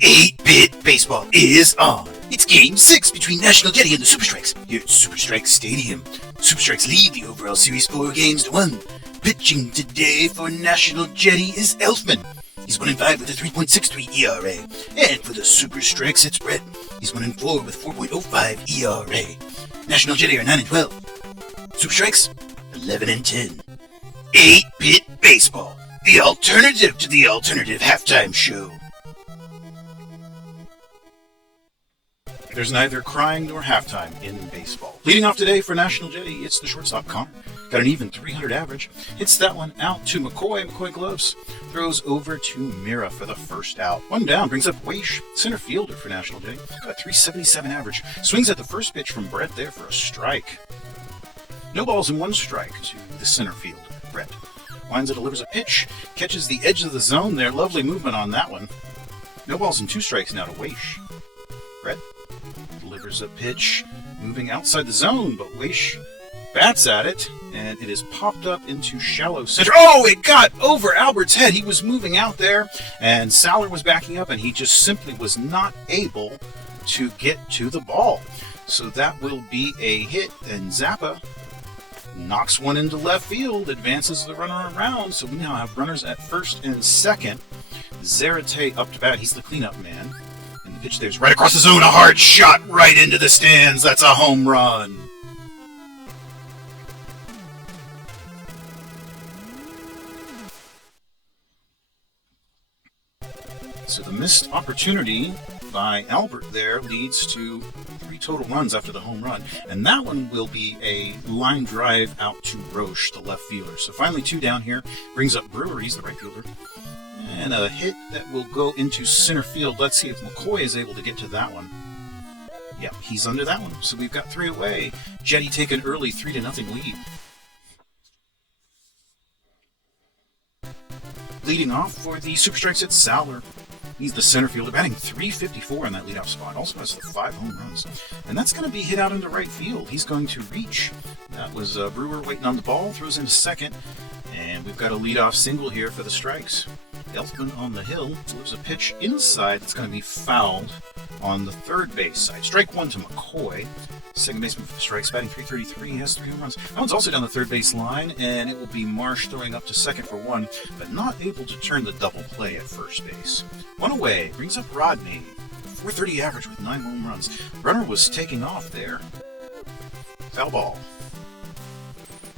8-Bit Baseball is on. It's Game 6 between National Jetty and the Super Strikes here at Super Strikes Stadium. Super Strikes lead the overall series 4-1. Pitching today for National Jetty is Elfman. He's 1-5 with a 3.63 ERA. And for the Super Strikes, it's Bret. He's 1-4 with 4.05 ERA. National Jetty are 9-12. Super Strikes, 11-10. 8-Bit Baseball, the alternative to the alternative halftime show. There's neither crying nor halftime in baseball. Leading off today for National Jetty, it's the shortstop Connor. Got an even 300 average. Hits that one out to McCoy. McCoy gloves. Throws over to Mira for the first out. One down brings up Weish, center fielder for National Jetty. Got a 377 average. Swings at the first pitch from Bret there for a strike. No balls and 1 strike to the center fielder, Bret. Winds it, delivers a pitch. Catches the edge of the zone there. Lovely movement on that one. No balls and 2 strikes now to Weish. Bret delivers a pitch, moving outside the zone, but Weish bats at it, and it is popped up into shallow center. Oh, it got over Albert's head. He was moving out there, and Saller was backing up, and he just simply was not able to get to the ball. So that will be a hit, and Zappa knocks one into left field, advances the runner around, so we now have runners at first and second. Zarate up to bat. He's the cleanup man. And the pitch there's right across the zone. A hard shot right into the stands. That's a home run. So the missed opportunity by Albert there leads to 3 total runs after the home run. And that one will be a line drive out to Roche, the left fielder. So finally 2 down here. Brings up Brewer, he's the right fielder. And a hit that will go into center field. Let's see if McCoy is able to get to that one. Yep, he's under that one. So we've got 3 away. Jetty take an early 3-0 lead. Leading off for the Super Strikes, it's Saller. He's the center fielder, batting .354 in that leadoff spot. Also has the 5 home runs. And that's going to be hit out into right field. He's going to reach. That was Brewer waiting on the ball. Throws into second. And we've got a leadoff single here for the Strikes. Elfman on the hill delivers a pitch inside that's going to be fouled on the third base side. Strike 1 to McCoy. Second baseman for the Strikes, batting .333. He has 3 home runs. That one's also down the third base line, and it will be Marsh throwing up to second for 1, but not able to turn the double play at first base. 1 away, brings up Rodney. .430 average with 9 home runs. Runner was taking off there. Foul ball.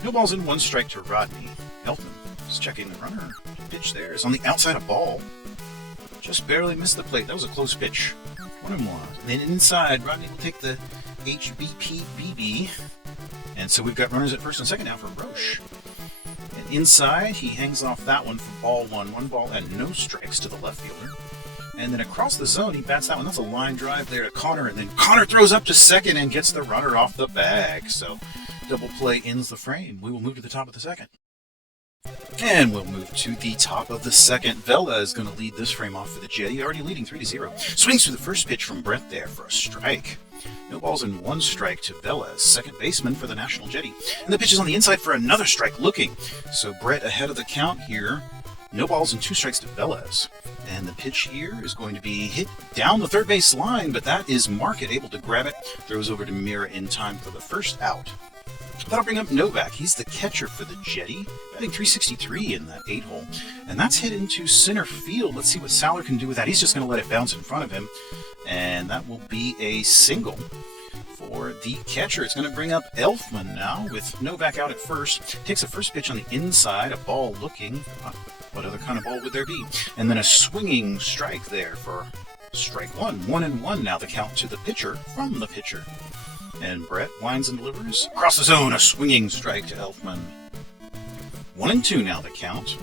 No balls in, 1 strike to Rodney. Elfman is checking the runner. Pitch there is on the outside of ball. Just barely missed the plate. That was a close pitch. 1-1. And then inside, Rodney will take the HBPBB. And so we've got runners at first and second now for Roche. And inside, he hangs off that one for ball 1. 1 ball and no strikes to the left fielder. And then across the zone, he bats that one. That's a line drive there to Connor. And then Connor throws up to second and gets the runner off the bag. So double play ends the frame. We will move to the top of the second. And we'll move to the top of the second. Vela is going to lead this frame off for the Jetty, already leading 3-0. Swings through the first pitch from Bret there for a strike. No balls and 1 strike to Vela, second baseman for the National Jetty. And the pitch is on the inside for another strike looking. So Bret ahead of the count here. No balls and 2 strikes to Velez. And the pitch here is going to be hit down the third base line, but that is Market able to grab it. Throws over to Mira in time for the first out. That'll bring up Novak. He's the catcher for the Jetty, batting .363 in that 8-hole. And that's hit into center field. Let's see what Saller can do with that. He's just going to let it bounce in front of him. And that will be a single for the catcher. It's going to bring up Elfman now with Novak out at first. Takes a first pitch on the inside, a ball looking. What other kind of ball would there be? And then a swinging strike there for strike 1. 1-1 now the count to the pitcher from the pitcher. And Bret winds and delivers. Across the zone, a swinging strike to Elfman. 1-2 now the count.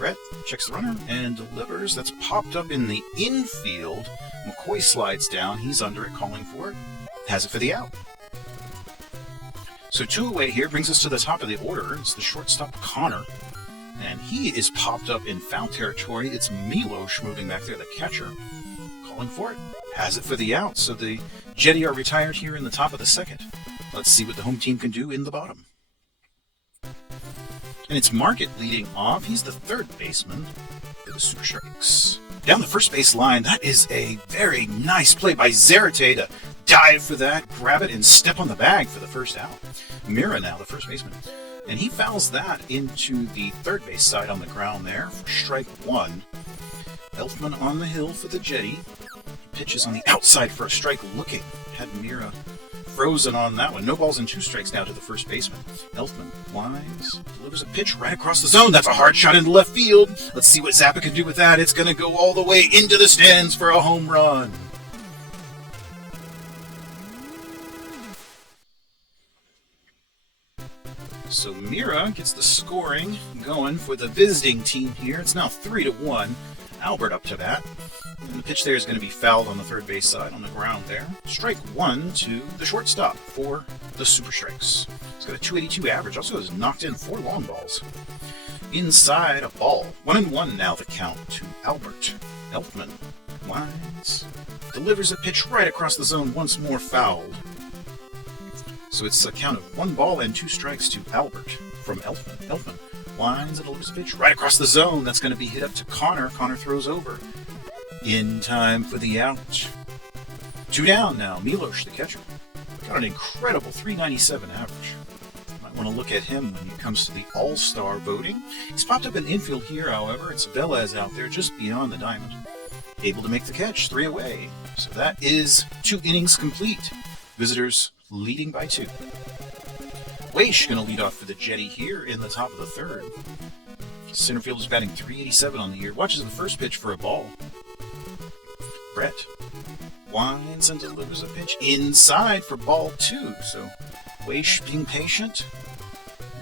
Bret checks the runner and delivers. That's popped up in the infield. McCoy slides down. He's under it, calling for it. Has it for the out. So 2 away here brings us to the top of the order. It's the shortstop Connor. And he is popped up in foul territory. It's Milos moving back there, the catcher. Calling for it. Has it for the out. So the Jetty are retired here in the top of the second. Let's see what the home team can do in the bottom. And it's Market leading off. He's the third baseman. The the super strikes. Down the first base line, that is a very nice play by Jetty to dive for that, grab it, and step on the bag for the first out. Mira now, the first baseman. And he fouls that into the third base side on the ground there for strike one. Elfman on the hill for the Jetty. Pitches on the outside for a strike looking. Had Mira frozen on that one. No balls and 2 strikes now to the first baseman. Elfman winds, delivers a pitch right across the zone. That's a hard shot into left field. Let's see what Zappa can do with that. It's going to go all the way into the stands for a home run. So Mira gets the scoring going for the visiting team here. It's now 3-1. Albert up to bat. And the pitch there is going to be fouled on the third base side on the ground there. Strike one to the shortstop for the Super Strikes. He's got a 282 average. Also has knocked in 4 long balls. Inside a ball. 1-1 now the count to Albert. Elfman winds. Delivers a pitch right across the zone, once more fouled. So it's a count of 1 ball and 2 strikes to Albert from Elfman. Elfman winds and delivers a pitch right across the zone. That's going to be hit up to Connor. Connor throws over. In time for the out. 2 down now. Milos, the catcher. Got an incredible 397 average. Might want to look at him when it comes to the All-Star voting. He's popped up in the infield here, however. It's Velez out there just beyond the diamond. Able to make the catch. 3 away. So that is 2 innings complete. Visitors leading by 2. Weish going to lead off for the Jetty here in the top of the third. Center field is batting 387 on the year. Watches the first pitch for a ball. Bret winds and delivers a pitch inside for ball 2. So Weish being patient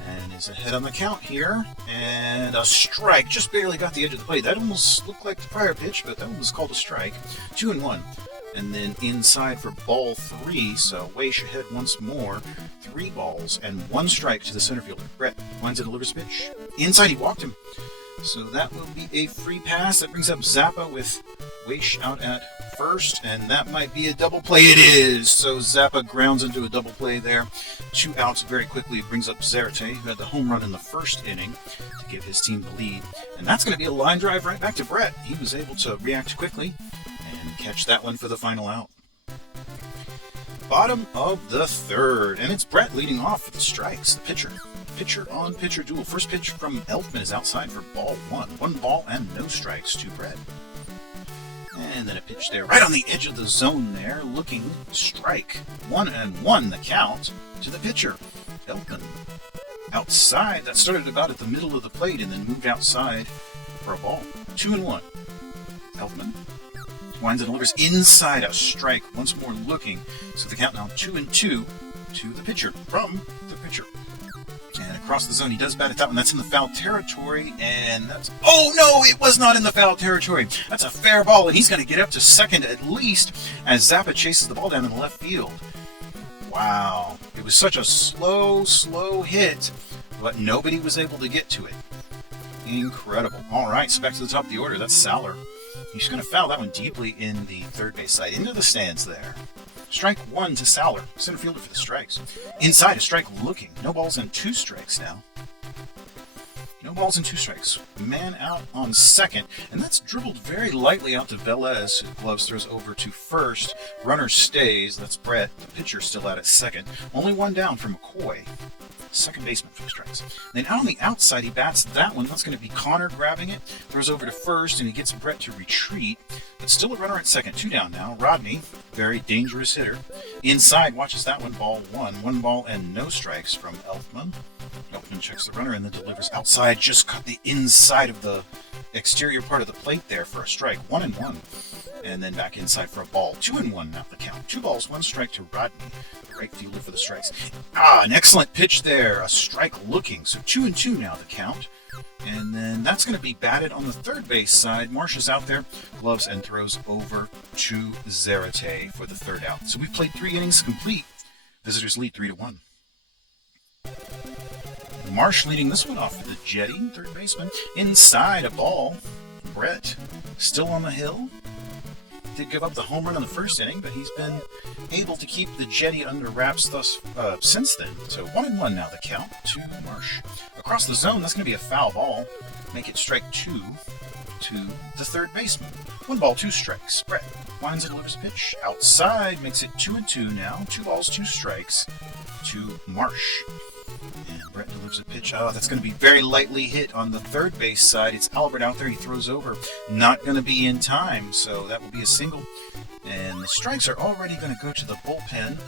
and is ahead on the count here. And a strike. Just barely got the edge of the plate. That almost looked like the prior pitch, but that one was called a strike. 2-1. And then inside for ball 3. So Weish ahead once more. 3 balls and 1 strike to the center fielder. Bret winds and delivers a pitch. Inside, he walked him. So that will be a free pass. That brings up Zappa with Weish out at first, and that might be a double play. It is! So Zappa grounds into a double play there. 2 outs very quickly. It brings up Jetty, who had the home run in the first inning to give his team the lead. And that's going to be a line drive right back to Bret. He was able to react quickly and catch that one for the final out. Bottom of the third, and it's Bret leading off with the strikes. The pitcher. Pitcher-on-pitcher duel. First pitch from Elfman is outside for ball 1. 1 ball and no strikes to Bret. And then a pitch there, right on the edge of the zone there, looking strike. 1-1 the count to the pitcher. Elfman outside. That started about at the middle of the plate and then moved outside for a ball. 2-1. Elfman winds and delivers inside a strike. Once more looking. So the count now 2-2 to the pitcher from the pitcher. And across the zone, he does bat at that one. That's in the foul territory, and that's... Oh, no, it was not in the foul territory. That's a fair ball, and he's going to get up to second at least as Zappa chases the ball down in the left field. Wow. It was such a slow hit, but nobody was able to get to it. Incredible. All right, so back to the top of the order. That's Saller. He's going to foul that one deeply in the third base side, into the stands there. Strike 1 to Saller, center fielder for the strikes. Inside, a strike looking. No balls and 2 strikes now. No balls and 2 strikes. Man out on second, and that's dribbled very lightly out to Velez. Gloves throws over to first. Runner stays. That's Bret. The pitcher still out at second. Only 1 down from McCoy. Second baseman for the strikes. Then out on the outside, he bats that one. That's going to be Connor grabbing it. Throws over to first, and he gets Bret to retreat. But still a runner at second. 2 down now. Rodney, very dangerous hitter. Inside, watches that one. Ball 1. 1 ball and no strikes from Elfman. Elfman checks the runner and then delivers outside. Just caught the inside of the exterior part of the plate there for a strike. 1-1. And then back inside for a ball. 2-1 now the count. 2 balls, 1 strike to Rodney, the right fielder for the strikes. An excellent pitch there. A strike looking. So 2-2 now the count. And then that's going to be batted on the third base side. Marsh is out there, gloves, and throws over to Jetty for the third out. So we've played 3 innings complete. Visitors lead 3-1. Marsh leading this one off for the Jetty, third baseman. Inside a ball. Bret still on the hill. Did give up the home run in the first inning, but he's been able to keep the Jetty under wraps since then. So 1-1 now the count to Marsh. Across the zone, that's going to be a foul ball. Make it strike 2 to the third baseman. 1 ball, 2 strikes. Bret winds and delivers a pitch. Outside, makes it 2-2 now. 2 balls, 2 strikes to Marsh. And Bret delivers a pitch. Oh, that's going to be very lightly hit on the third base side. It's Albert out there. He throws over. Not going to be in time, so that will be a single. And the strikes are already going to go to the bullpen.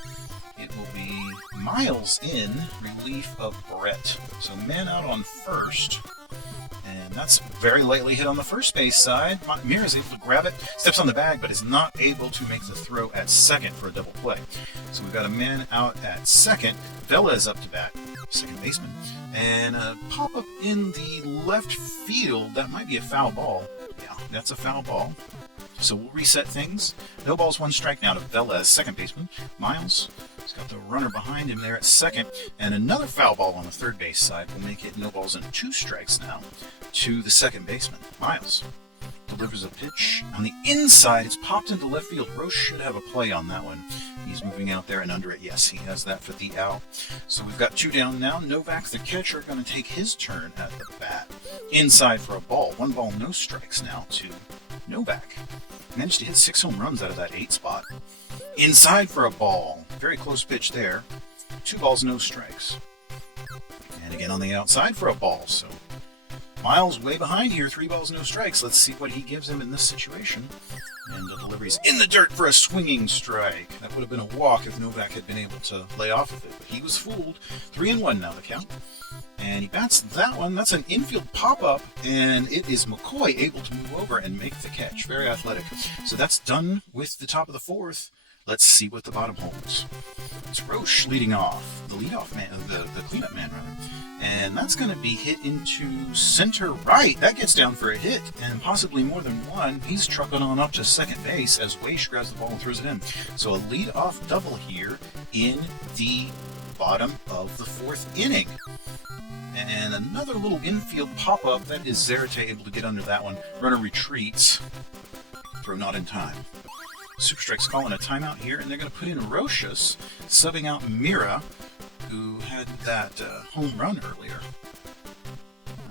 It will be Miles in relief of Bret. So man out on first. And that's very lightly hit on the first base side. Mira is able to grab it, steps on the bag, but is not able to make the throw at second for a double play. So we've got a man out at second. Vela is up to bat, second baseman. And a pop-up in the left field. That might be a foul ball. Yeah, that's a foul ball. So we'll reset things. No balls, 1 strike now to Vela as second baseman. Miles has got the runner behind him there at second. And another foul ball on the third base side will make it no balls and 2 strikes now to the second baseman. Miles delivers a pitch on the inside. It's popped into left field. Roche should have a play on that one. He's moving out there and under it. Yes, he has that for the out. So we've got 2 down now. Novak, the catcher, going to take his turn at the bat. Inside for a ball. 1 ball, no strikes now to Novak. Managed to hit 6 home runs out of that 8 spot. Inside for a ball. Very close pitch there. 2 balls, no strikes. And again on the outside for a ball. So Miles way behind here. 3 balls, no strikes. Let's see what he gives him in this situation. And the delivery's in the dirt for a swinging strike. That would have been a walk if Novak had been able to lay off of it. But he was fooled. 3-1 now the count. And he bats that one. That's an infield pop-up, and it is McCoy able to move over and make the catch. Very athletic. So that's done with the top of the 4th. Let's see what the bottom holds. It's Roche leading off, the leadoff man, the cleanup man rather. And that's going to be hit into center right. That gets down for a hit, and possibly more than one. He's trucking on up to second base as Weish grabs the ball and throws it in. So a leadoff double here in the bottom of the 4th inning. And another little infield pop-up. That is Zarate able to get under that one. Runner retreats. Throw not in time. Super Strike's calling a timeout here, and they're going to put in Rochus, subbing out Mira, who had that home run earlier.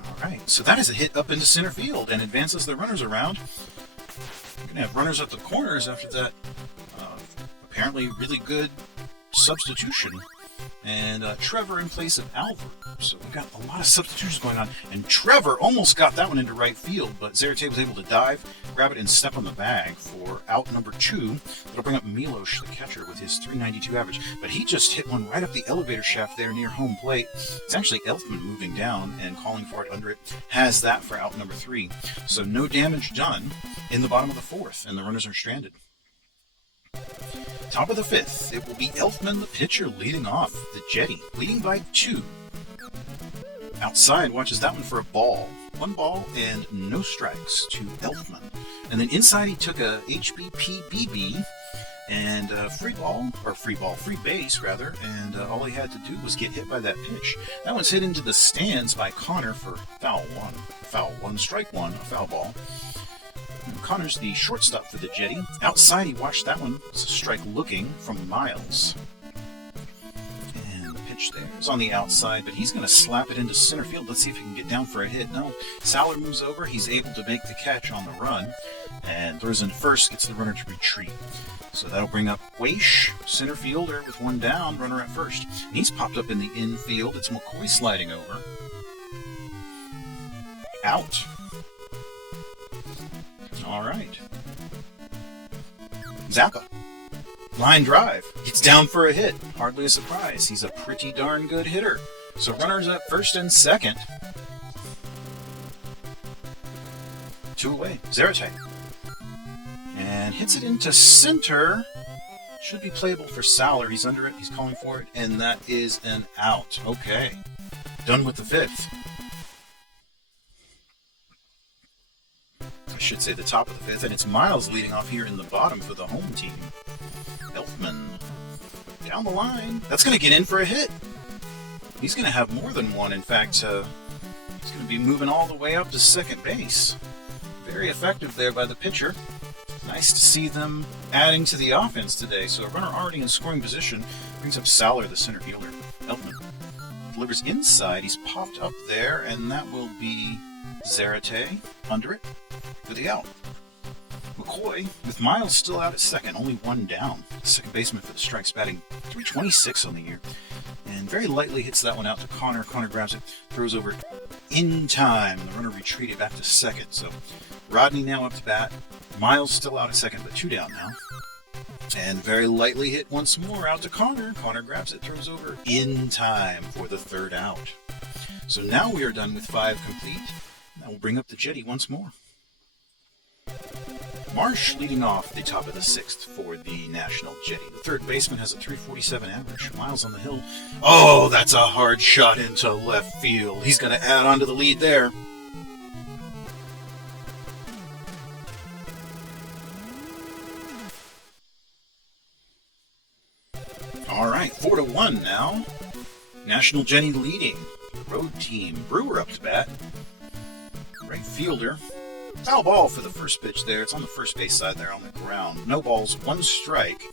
All right, so that is a hit up into center field and advances the runners around. We're going to have runners at the corners after that apparently really good substitution. And Trevor in place of Albert. So we've got a lot of substitutions going on. And Trevor almost got that one into right field, but Zarate was able to dive, grab it, and step on the bag for out number 2. That'll bring up Milos, the catcher, with his .392 average. But he just hit one right up the elevator shaft there near home plate. It's actually Elfman moving down and calling for it under it. Has that for out number 3. So no damage done in the bottom of the 4th, and the runners are stranded. Top of the 5th, it will be Elfman, the pitcher, leading off. The Jetty, leading by 2. Outside, watches that one for a ball. 1 ball and no strikes to Elfman. And then inside, he took a HBP-BB and free base, rather. And all he had to do was get hit by that pitch. That one's hit into the stands by Connor for foul 1. Foul 1, strike 1, a foul ball. Connor's the shortstop for the Jetty. Outside, he watched that one. It's a strike looking from Miles. And the pitch there is on the outside, but he's going to slap it into center field. Let's see if he can get down for a hit. No, Saller moves over. He's able to make the catch on the run. And throws in first, gets the runner to retreat. So that'll bring up Weish, center fielder with 1 down, runner at first. And he's popped up in the infield. It's McCoy sliding over. Out. All right. Zappa. Line drive. Gets down for a hit. Hardly a surprise. He's a pretty darn good hitter. So runners at first and second. 2 away. Zarate. And hits it into center. Should be playable for Saller. He's under it. He's calling for it. And that is an out. Okay. Done with the 5th. I should say the top of the 5th, and it's Miles leading off here in the bottom for the home team. Elfman down the line. That's going to get in for a hit. He's going to have more than one. In fact, he's going to be moving all the way up to second base. Very effective there by the pitcher. Nice to see them adding to the offense today. So a runner already in scoring position brings up Saller, the center fielder. Elfman delivers inside. He's popped up there, and that will be Zarate under it for the out. McCoy, with Miles still out at second, only one down. Second baseman for the Strikes, batting .326 on the year. And very lightly hits that one out to Connor. Connor grabs it, throws over in time, and the runner retreated back to second. So Rodney now up to bat. Miles still out at second, but two down now. And very lightly hit once more out to Connor. Connor grabs it, throws over in time for the third out. So now we are done with 5 complete. Now we'll bring up the Jetty once more. Marsh leading off the top of the 6th for the National Jetty. The third baseman has a .347 average. Miles on the hill. Oh, that's a hard shot into left field. He's going to add on to the lead there. All right, 4-1 now. National Jetty leading. The road team. Brewer up to bat. Right fielder. Foul ball for the first pitch there. It's on the first base side there on the ground. No balls, 1 strike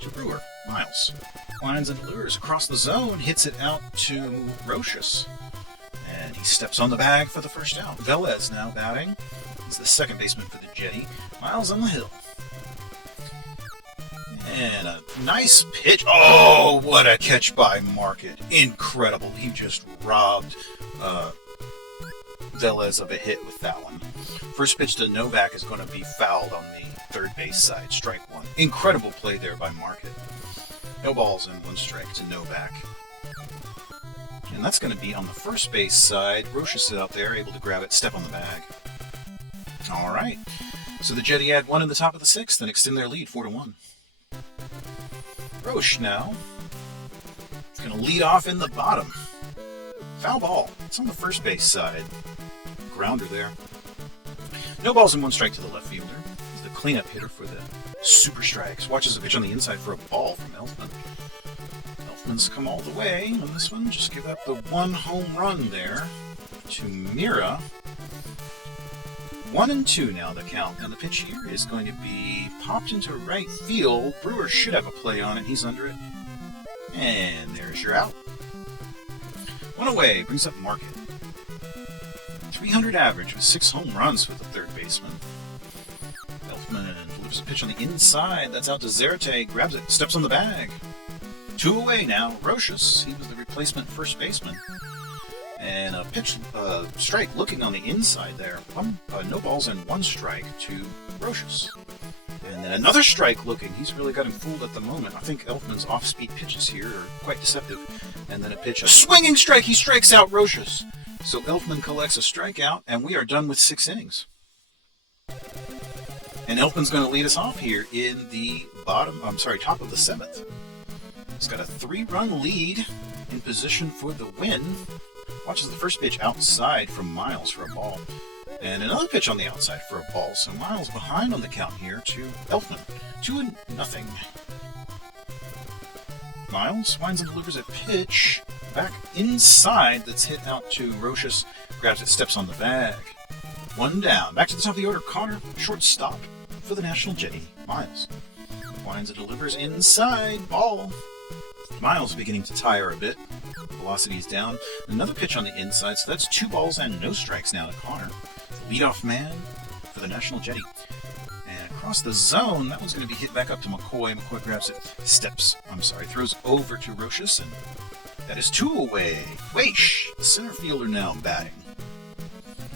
to Brewer. Miles lines and lures across the zone, hits it out to Rochus. And he steps on the bag for the first out. Velez now batting. He's the second baseman for the Jetty. Miles on the hill. And a nice pitch. Oh, what a catch by Market. Incredible. He just robbed Velez of a hit with that one. First pitch to Novak is going to be fouled on the third base side. Strike 1. Incredible play there by Market. No balls and 1 strike to Novak. And that's going to be on the first base side. Rochus is out there, able to grab it, step on the bag. All right. So the Jetty add 1 in the top of the 6th and extend their lead 4-1. Roche now is going to lead off in the bottom. Foul ball. It's on the first base side. Grounder there. No balls and 1 strike to the left fielder. He's the cleanup hitter for the Super Strikes. Watches a pitch on the inside for a ball from Elfman. Elfman's come all the way on this one. Just give up the 1 home run there to Mira. 1-2 now the count. And the pitch here is going to be popped into right field. Brewer should have a play on it. He's under it. And there's your out. 1 away. Brings up Market. 300 average with 6 home runs for the third baseman. Elfman delivers a pitch on the inside. That's out to Zarate. Grabs it. Steps on the bag. 2 away now. Rochus. He was the replacement first baseman. And a pitch strike looking on the inside there. No balls and 1 strike to Rochus. And then another strike looking. He's really got him fooled at the moment. I think Elfman's off-speed pitches here are quite deceptive. And then a swinging strike. He strikes out Rochus. So Elfman collects a strikeout, and we are done with 6 innings. And Elfman's going to lead us off here in the top of the 7th. He's got a 3-run lead in position for the win. Watches the first pitch outside from Miles for a ball. And another pitch on the outside for a ball. So Miles behind on the count here to Elfman. 2-0. Miles winds and delivers a pitch back inside that's hit out to Rochus. Grabs it, steps on the bag. 1 down. Back to the top of the order. Connor, shortstop for the National Jetty. Miles winds and delivers inside. Ball. Miles beginning to tire a bit. Velocity is down. Another pitch on the inside, so that's 2 balls and no strikes now to Connor. The leadoff man for the National Jetty. And across the zone, that one's going to be hit back up to McCoy. McCoy grabs it, throws over to Rochus, and that is 2 away. Weish, the center fielder now batting.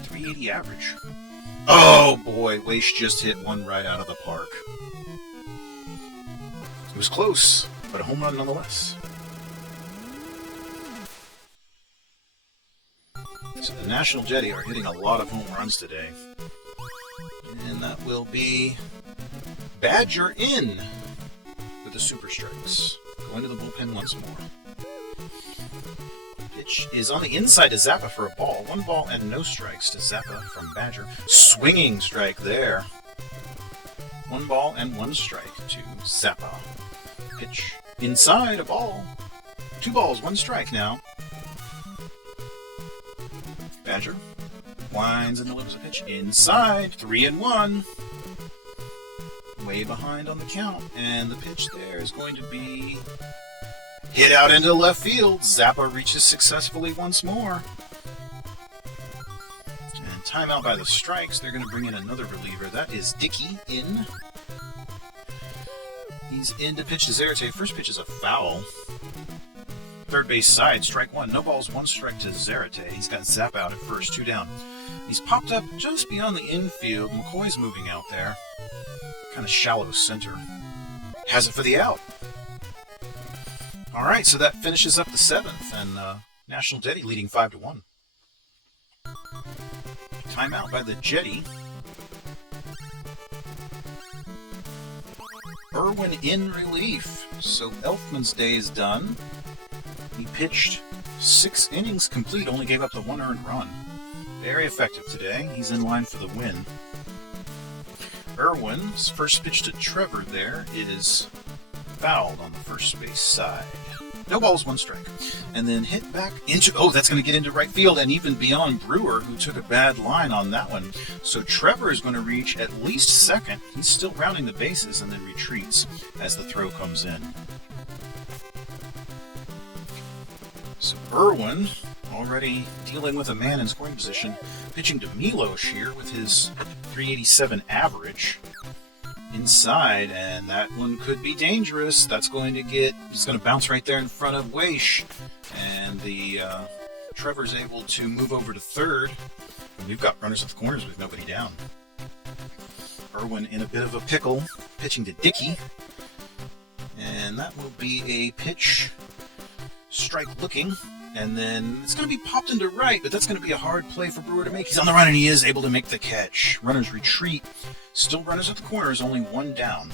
380 average. Oh boy, Weish just hit one right out of the park. It was close, but a home run nonetheless. So the National Jetty are hitting a lot of home runs today. And that will be Badger in with the Super Strikes. Going to the bullpen once more. Pitch is on the inside to Zappa for a ball. 1 ball and no strikes to Zappa from Badger. Swinging strike there. 1 ball and 1 strike to Zappa. Pitch inside, a ball. 2 balls, 1 strike now. Badger winds and delivers a pitch inside. 3-1. Way behind on the count. And the pitch there is going to be hit out into left field. Zappa reaches successfully once more. And Timeout by the strikes. They're going to bring in another reliever. That is Dickey in. He's in to pitch to Zarate. First pitch is a foul. Third base side, strike one. No balls, one strike to Zarate. He's got Zap out at first, 2 down. He's popped up just beyond the infield. McCoy's moving out there. Kind of shallow center. Has it for the out. All right, so that finishes up the 7th, and National Jetty leading 5-1. Timeout by the Jetty. Irwin in relief. So Elfman's day is done. He pitched 6 innings complete, only gave up the 1 earned run. Very effective today. He's in line for the win. Irwin's first pitch to Trevor there is fouled on the first base side. No balls, 1 strike. And then hit back into... Oh, that's going to get into right field and even beyond Brewer, who took a bad line on that one. So Trevor is going to reach at least second. He's still rounding the bases and then retreats as the throw comes in. So Irwin already dealing with a man in scoring position, pitching to Milos here with his .387 average. Inside, and that one could be dangerous. That's going to get, it's going to bounce right there in front of Weish, and the Trevor's able to move over to third, and we've got runners at the corners with nobody down. Irwin in a bit of a pickle, pitching to Dickey, and that will be a pitch, strike looking, and then it's going to be popped into right, but that's going to be a hard play for Brewer to make. He's on the run, and he is able to make the catch. Runners retreat. Still runners at the corners, only 1 down.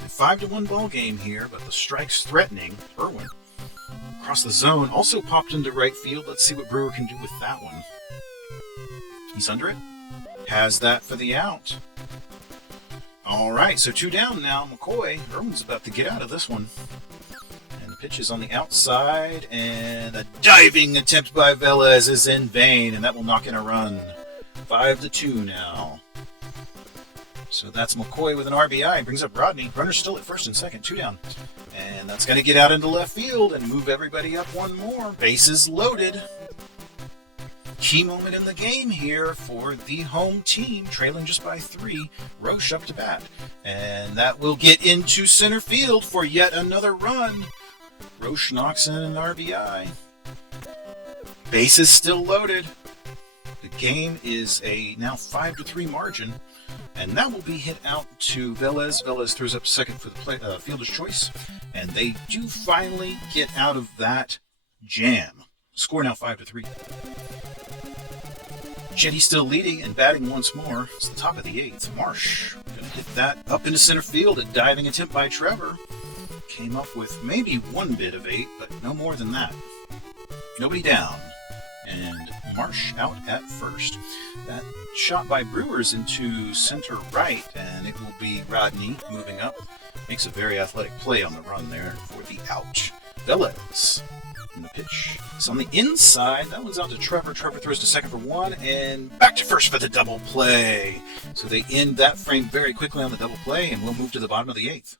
A 5-1 ball game here, but the strike's threatening. Irwin across the zone, also popped into right field. Let's see what Brewer can do with that one. He's under it. Has that for the out. All right, so 2 down now. McCoy. Irwin's about to get out of this one. Pitch is on the outside, and a diving attempt by Velez is in vain, and that will knock in a run. 5-2 now. So that's McCoy with an RBI. Brings up Rodney. Runner's still at first and second, 2 down. And that's going to get out into left field and move everybody up 1 more. Bases loaded. Key moment in the game here for the home team, trailing just by 3. Roche up to bat. And that will get into center field for yet another run. Roche knocks in an RBI. Bases still loaded. The game is a now 5-3 margin, and that will be hit out to Velez. Velez throws up second for the fielder's choice, and they do finally get out of that jam. Score now 5-3. Jetty still leading and batting once more. It's the top of the 8th. Marsh going to hit that up into center field. A diving attempt by Trevor. Came up with maybe 1 bit of 8, but no more than that. Nobody down. And Marsh out at first. That shot by Brewers into center right, and it will be Rodney moving up. Makes a very athletic play on the run there for the out. Velez. And the pitch is on the inside. That one's out to Trevor. Trevor throws to second for 1, and back to first for the double play. So they end that frame very quickly on the double play, and we'll move to the bottom of the 8th.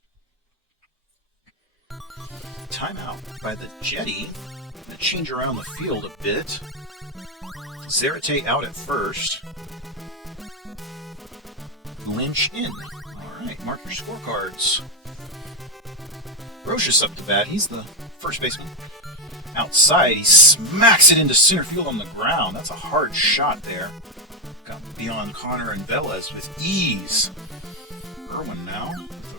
Timeout by the Jetty. Going to change around the field a bit. Zarate out at first. Lynch in. All right, mark your scorecards. Roche is up to bat. He's the first baseman. Outside, he smacks it into center field on the ground. That's a hard shot there. Got beyond Connor and Velez with ease. Irwin now.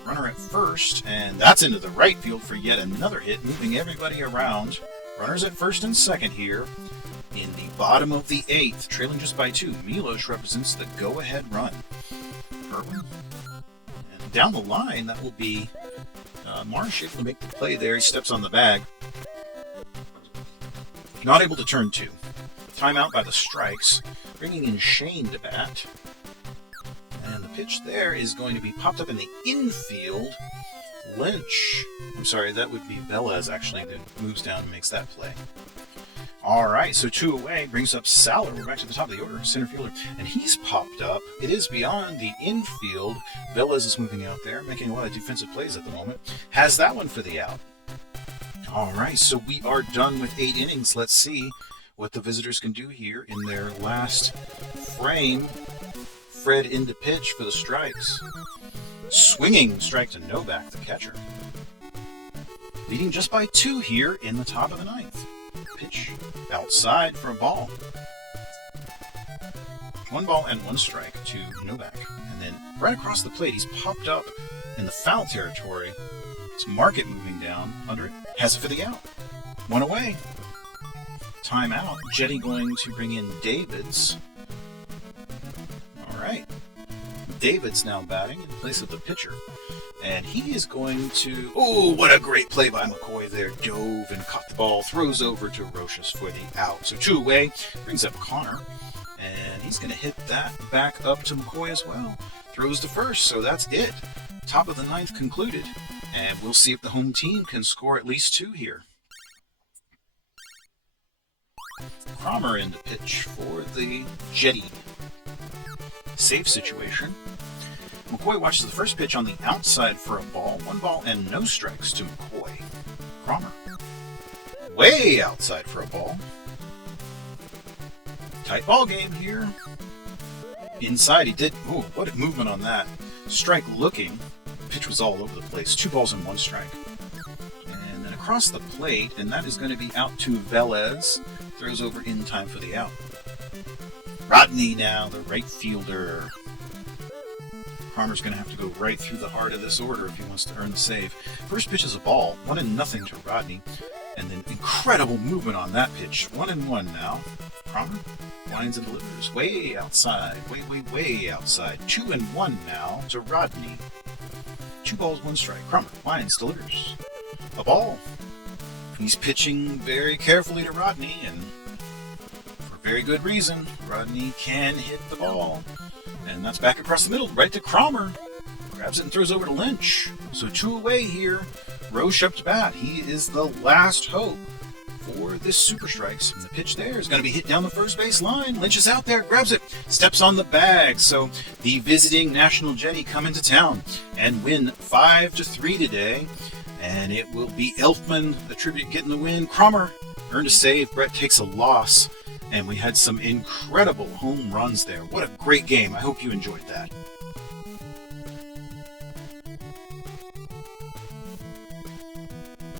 Runner at first, and that's into the right field for yet another hit, moving everybody around. Runners at first and second here in the bottom of the 8th, trailing just by 2. Milos represents the go-ahead run. Irwin. And down the line, that will be Marsh able to make the play there. He steps on the bag. Not able to turn 2. Timeout by the strikes, bringing in Shane to bat. And the pitch there is going to be popped up in the infield. Lynch, I'm sorry, that would be Velez actually that moves down and makes that play. All right, so 2 away, brings up Saller. We're back to the top of the order, center fielder. And he's popped up. It is beyond the infield. Velez is moving out there, making a lot of defensive plays at the moment. Has that one for the out. All right, so we are done with 8 innings. Let's see what the visitors can do here in their last frame. Fred into pitch for the strikes. Swinging strike to Novak, the catcher. Leading just by 2 here in the top of the 9th. Pitch outside for a ball. 1 ball and 1 strike to Novak. And then right across the plate, he's popped up in the foul territory. It's Market moving down under it. Has it for the out. 1 away. Timeout. Jetty going to bring in Davids. All right. Davids now batting in place of the pitcher. And he is going to... Oh, what a great play by McCoy there. Dove and caught the ball. Throws over to Rochus for the out. So 2 away. Brings up Connor. And he's going to hit that back up to McCoy as well. Throws to first. So that's it. Top of the 9th concluded. And we'll see if the home team can score at least 2 here. Cromer in to pitch for the Jetty. Safe situation. McCoy watches the first pitch on the outside for a ball. 1 ball and no strikes to McCoy. Cromer. Way outside for a ball. Tight ball game here. Inside he did... Oh, what a movement on that. Strike looking. The pitch was all over the place. 2 balls and 1 strike. And then across the plate, and that is going to be out to Velez. Throws over in time for the out. Rodney now, the right fielder. Cromer's going to have to go right through the heart of this order if he wants to earn the save. First pitch is a ball. 1-0 to Rodney. And then incredible movement on that pitch. 1-1 now. Cromer winds and delivers. Way outside. Way outside. 2-1 now to Rodney. 2 balls, 1 strike. Cromer winds, delivers. A ball. He's pitching very carefully to Rodney, and for very good reason. Rodney can hit the ball. And that's back across the middle, right to Cromer. Grabs it and throws over to Lynch. So 2 away here. Roche up to bat. He is the last hope for this Super Strikes. And the pitch there is going to be hit down the first base line. Lynch is out there, grabs it, steps on the bag. So the visiting National Jetty come into town and win 5-3 today. And it will be Elfman, the tribute, getting the win. Cromer earned a save. Bret takes a loss. And we had some incredible home runs there. What a great game. I hope you enjoyed that.